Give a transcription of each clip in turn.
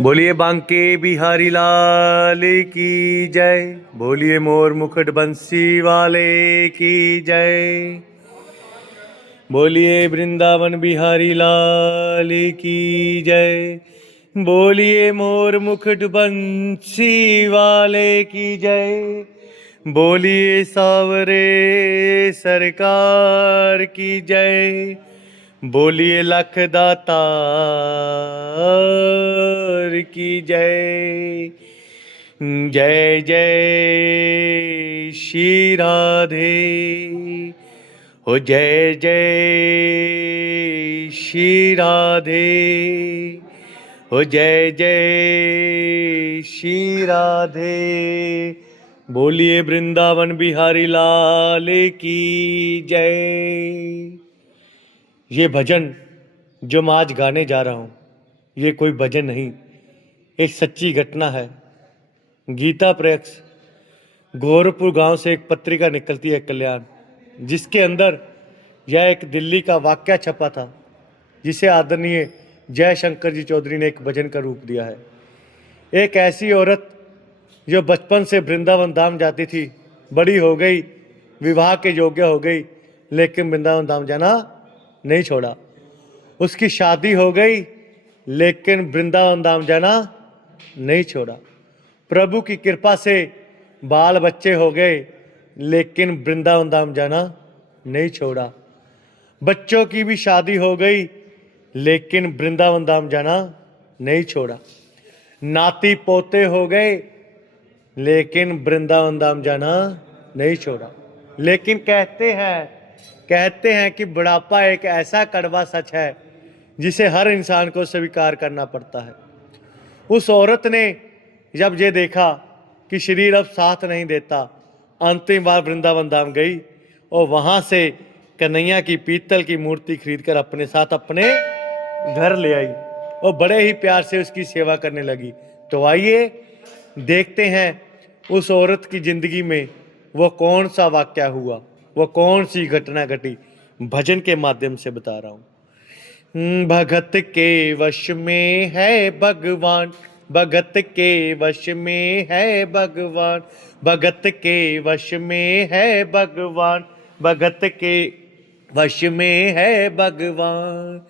बोलिए बांके बिहारी लाल की जय। बोलिए मोर मुकुट बंसी वाले की जय। बोलिए वृंदावन बिहारी लाल की जय। बोलिए मोर मुकुट बंसी वाले की जय। बोलिए सावरे सरकार की जय। बोलिए लख दातार की जय। जय जय श्री राधे। हो जय जय श्री राधे। हो जय जय श्री राधे। बोलिए वृंदावन बिहारी लाल की जय। ये भजन जो मैं आज गाने जा रहा हूँ, ये कोई भजन नहीं, एक सच्ची घटना है। गीता प्रेस गोरखपुर गांव से एक पत्रिका निकलती है कल्याण, जिसके अंदर यह एक दिल्ली का वाक्या छपा था, जिसे आदरणीय जयशंकर जी चौधरी ने एक भजन का रूप दिया है। एक ऐसी औरत जो बचपन से वृंदावन धाम जाती थी, बड़ी हो गई, विवाह के योग्य हो गई, लेकिन वृंदावन धाम जाना नहीं छोड़ा। उसकी शादी हो गई, लेकिन वृंदावन धाम जाना नहीं छोड़ा। प्रभु की कृपा से बाल बच्चे हो गए, लेकिन वृंदावन धाम जाना नहीं छोड़ा। बच्चों की भी शादी हो गई, लेकिन वृंदावन धाम जाना नहीं छोड़ा। नाती पोते हो गए, लेकिन वृंदावन धाम जाना नहीं छोड़ा। लेकिन कहते हैं कि बुढ़ापा एक ऐसा कड़वा सच है जिसे हर इंसान को स्वीकार करना पड़ता है। उस औरत ने जब ये देखा कि शरीर अब साथ नहीं देता, अंतिम बार वृंदावन धाम गई और वहां से कन्हैया की पीतल की मूर्ति खरीदकर अपने साथ अपने घर ले आई और बड़े ही प्यार से उसकी सेवा करने लगी। तो आइए देखते हैं उस औरत की जिंदगी में वो कौन सा वाक्या हुआ, वो कौन सी घटना घटी। भजन के माध्यम से बता रहा हूं। भगत के वश में है भगवान, भगत के वश में है भगवान, भगत के वश में है भगवान, भगत के वश में है भगवान।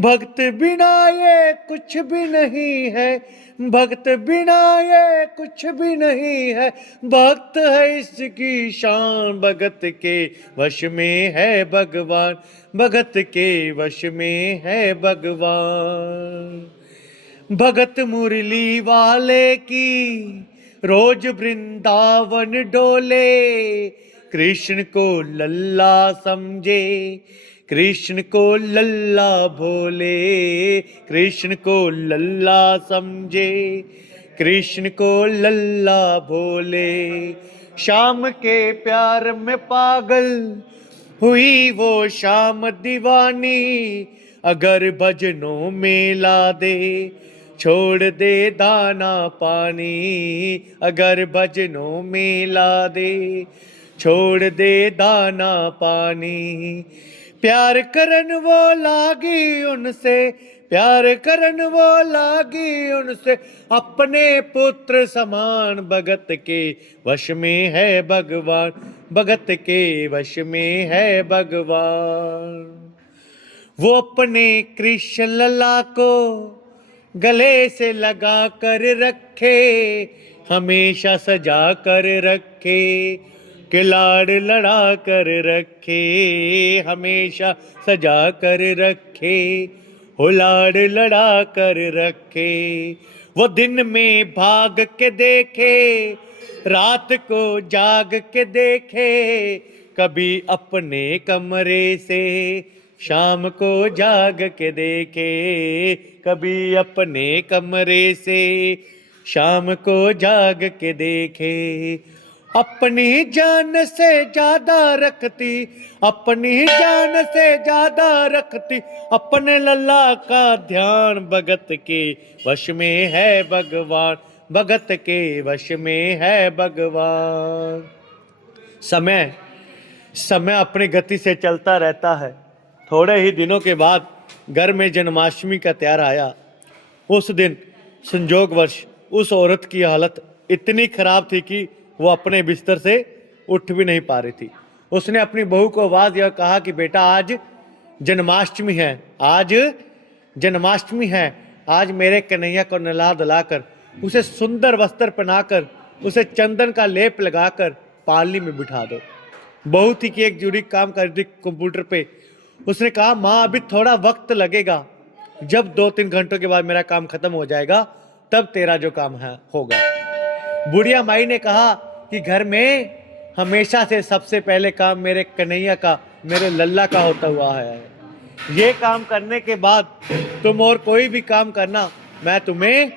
भक्त बिना ये कुछ भी नहीं है, भक्त बिना ये कुछ भी नहीं है, भक्त है इसकी शान। भगत के वश में है भगवान, भगत के वश में है भगवान। भगत मुरली वाले की रोज वृंदावन डोले, कृष्ण को लल्ला समझे, कृष्ण को लल्ला भोले, कृष्ण को लल्ला समझे, कृष्ण को लल्ला भोले। शाम के प्यार में पागल हुई वो शाम दीवानी, अगर भजनों में ला दे छोड़ दे दाना पानी, अगर भजनों में ला दे छोड़ दे दाना पानी। प्यार करन वो लागी उनसे, प्यार करन वो लागी उनसे, अपने पुत्र समान। भगत के वश में है भगवान, भगत के वश में है भगवान। वो अपने कृष्ण लला को गले से लगा कर रखे, हमेशा सजा कर रखे, कि लाड़ लड़ा कर रखे, हमेशा सजा कर रखे, हो लाड़ लड़ा कर रखे। वो दिन में भाग के देखे, रात को जाग के देखे, कभी अपने कमरे से शाम को जाग के देखे, कभी अपने कमरे से शाम को जाग के देखे। अपनी जान से ज्यादा रखती, अपनी जान से ज्यादा रखती, अपने लल्ला का ध्यान। भगत के वश में है भगवान, भगत के वश में है भगवान। समय अपनी गति से चलता रहता है। थोड़े ही दिनों के बाद घर में जन्माष्टमी का त्योहार आया। उस दिन संजोगवश उस औरत की हालत इतनी खराब थी कि वो अपने बिस्तर से उठ भी नहीं पा रही थी। उसने अपनी बहू को आवाज यह कहा कि बेटा आज जन्माष्टमी है, आज जन्माष्टमी है, आज मेरे कन्हैया को नहला धुलाकर उसे सुंदर वस्त्र पहनाकर उसे चंदन का लेप लगाकर पालनी में बिठा दो। बहू थी कि एक जूरी काम कर रही थी कंप्यूटर पे। उसने कहा माँ अभी थोड़ा वक्त लगेगा, जब 2-3 घंटों के बाद मेरा काम खत्म हो जाएगा तब तेरा जो काम है होगा। बुढ़िया माई ने कहा कि घर में हमेशा से सबसे पहले काम मेरे कन्हैया का, मेरे लल्ला का होता हुआ है। ये काम करने के बाद तुम और कोई भी काम करना, मैं तुम्हें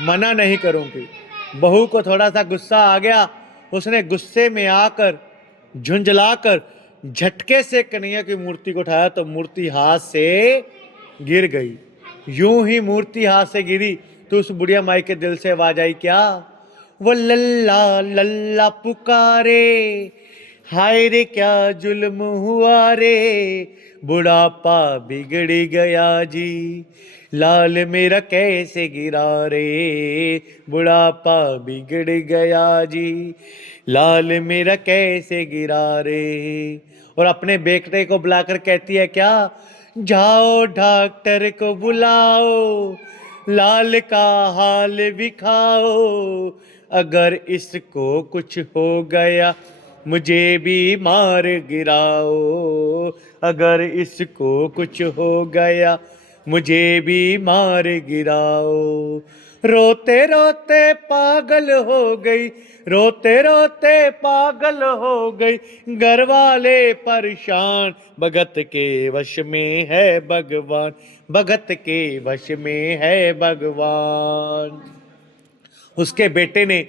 मना नहीं करूंगी। बहू को थोड़ा सा गुस्सा आ गया। उसने गुस्से में आकर झुंझलाकर झटके से कन्हैया की मूर्ति को उठाया तो मूर्ति हाथ से गिर गई। यूं ही मूर्ति हाथ से गिरी तो उस बुढ़िया माई के दिल से आवाज आई, क्या वो लल्ला लल्ला पुकारे, हाय रे क्या जुल्म हुआ रे, बुढ़ापा बिगड़ गया जी, लाल मेरा कैसे गिरा रे, बुढ़ापा बिगड़ गया जी, लाल मेरा कैसे गिरा रे। और अपने बेटे को बुलाकर कहती है, क्या जाओ डॉक्टर को बुलाओ, लाल का हाल दिखाओ, अगर इसको कुछ हो गया मुझे भी मार गिराओ, अगर इसको कुछ हो गया मुझे भी मार गिराओ। रोते रोते पागल हो गई, रोते रोते पागल हो गई, घर वाले परेशान, भगत के वश में है भगवान, भगत के वश में है भगवान। उसके बेटे ने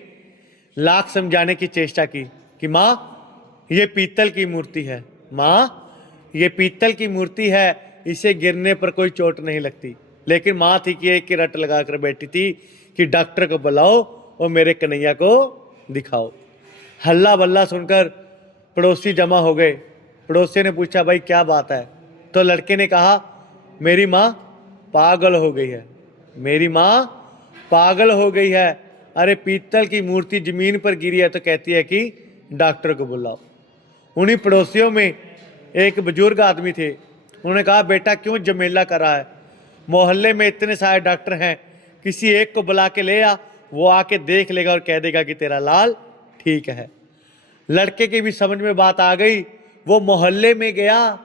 लाख समझाने की चेष्टा की कि माँ ये पीतल की मूर्ति है, माँ ये पीतल की मूर्ति है, इसे गिरने पर कोई चोट नहीं लगती। लेकिन माँ थी कि एक ही रट लगा कर बैठी थी कि डॉक्टर को बुलाओ और मेरे कन्हैया को दिखाओ। हल्ला बल्ला सुनकर पड़ोसी जमा हो गए। पड़ोसी ने पूछा, भाई क्या बात है? तो लड़के ने कहा, मेरी माँ पागल हो गई है, मेरी माँ पागल हो गई है। अरे पीतल की मूर्ति जमीन पर गिरी है तो कहती है कि डॉक्टर को बुलाओ। उन्हीं पड़ोसियों में एक बुजुर्ग आदमी थे। उन्होंने कहा, बेटा क्यों झमेला कर रहा है, मोहल्ले में इतने सारे डॉक्टर हैं, किसी एक को बुला के ले आ, वो आके देख लेगा और कह देगा कि तेरा लाल ठीक है। लड़के की भी समझ में बात आ गई। वो मोहल्ले में गया,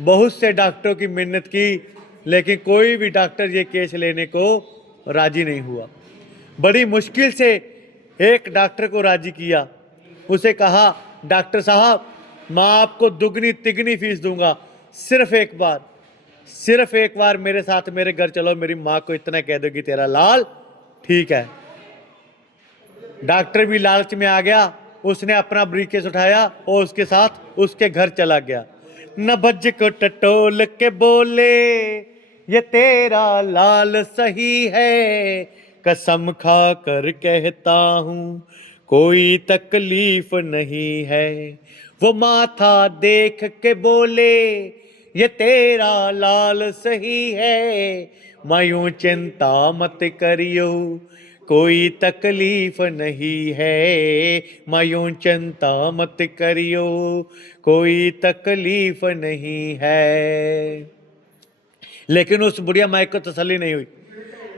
बहुत से डॉक्टरों की मिन्नत की, लेकिन कोई भी डॉक्टर ये केस लेने को राजी नहीं हुआ। बड़ी मुश्किल से एक डॉक्टर को राजी किया। उसे कहा, डॉक्टर साहब मैं आपको दुगनी तिगनी फीस दूंगा, सिर्फ एक बार मेरे साथ मेरे घर चलो, मेरी माँ को इतना कह दो कि तेरा लाल ठीक है। डॉक्टर भी लालच में आ गया। उसने अपना ब्रीफकेस उठाया और उसके साथ उसके घर चला गया। नभज को टटोल के बोले, ये तेरा लाल सही है, कसम खा कर कहता हूँ कोई तकलीफ नहीं है। वो माथा देख के बोले, ये तेरा लाल सही है, मायूं चिंता मत करियो कोई तकलीफ नहीं है, मायूं चिंता मत करियो कोई तकलीफ नहीं है। लेकिन उस बुढ़िया माई को तसल्ली नहीं हुई।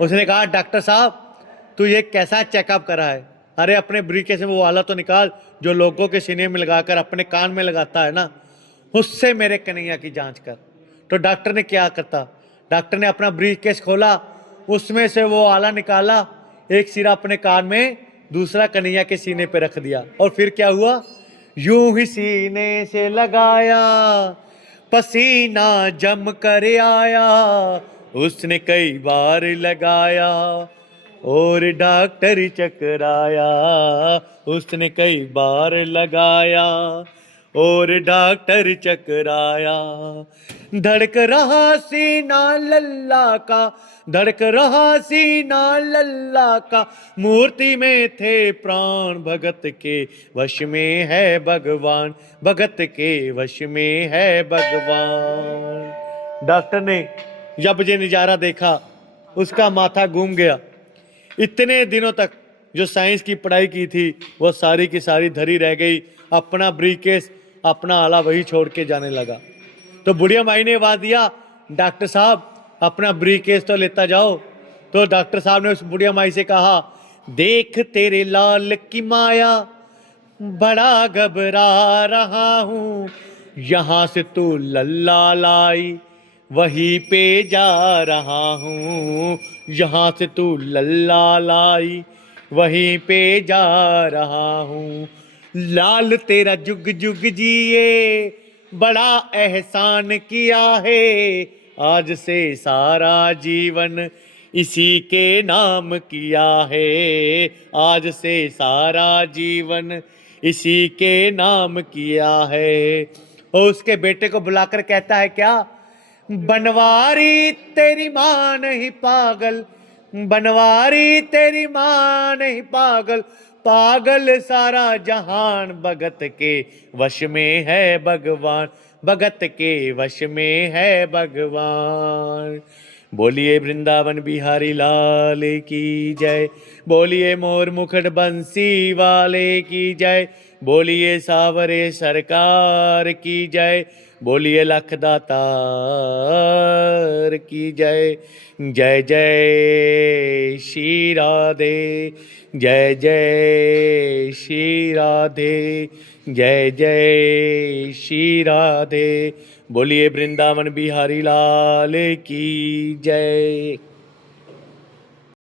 उसने कहा, डॉक्टर साहब तू ये कैसा चेकअप करा है? अरे अपने ब्रीकेस में वो वाला तो निकाल जो लोगों के सीने में लगाकर अपने कान में लगाता है ना, उससे मेरे कन्हैया की जांच कर। तो डॉक्टर ने क्या करता, डॉक्टर ने अपना ब्रीकेस खोला, उसमें से वो आला निकाला, एक सिरा अपने कान में, दूसरा कन्हैया के सीने पे रख दिया। और फिर क्या हुआ, यूं ही सीने से लगाया, पसीना जम कर आया, उसने कई बार लगाया और डॉक्टर चकराया, उसने कई बार लगाया और डॉक्टर चकराया। धड़क रहा सीना लल्ला का, धड़क रहा सीना लल्ला का, मूर्ति में थे प्राण, भगत के वश में है भगवान, भगत के वश में है भगवान। डॉक्टर ने जब ये नजारा देखा उसका माथा घूम गया। इतने दिनों तक जो साइंस की पढ़ाई की थी वो सारी की सारी धरी रह गई। अपना ब्रीकेस, अपना आला वही छोड़ के जाने लगा। तो बुढ़िया माई ने आवाज दिया, डॉक्टर साहब अपना ब्रीकेस तो लेता जाओ। तो डॉक्टर साहब ने उस बुढ़िया माई से कहा, देख तेरे लाल की माया, बड़ा घबरा रहा हूँ, यहाँ से तू लल्ला लाई वहीं पे जा रहा हूँ, यहाँ से तू लल्ला लाई वहीं पे जा रहा हूँ। लाल तेरा जुग जुग जिए, बड़ा एहसान किया है, आज से सारा जीवन इसी के नाम किया है, आज से सारा जीवन इसी के नाम किया है। और उसके बेटे को बुलाकर कहता है क्या, बनवारी तेरी मां नहीं पागल, बनवारी तेरी मां नहीं पागल, पागल सारा जहान, भगत के वश में है भगवान, भगत के वश में है भगवान। बोलिए वृंदावन बिहारी लाल की जय, बोलिए मोर मुकुट बंसी वाले की जय, बोलिए सावरे सरकार की जय, बोलिए लखदातार की जय। जय जय श्री राधे, जय जय श्री राधे, जय जय श्री राधे। बोलिए वृंदावन बिहारी लाल की जय।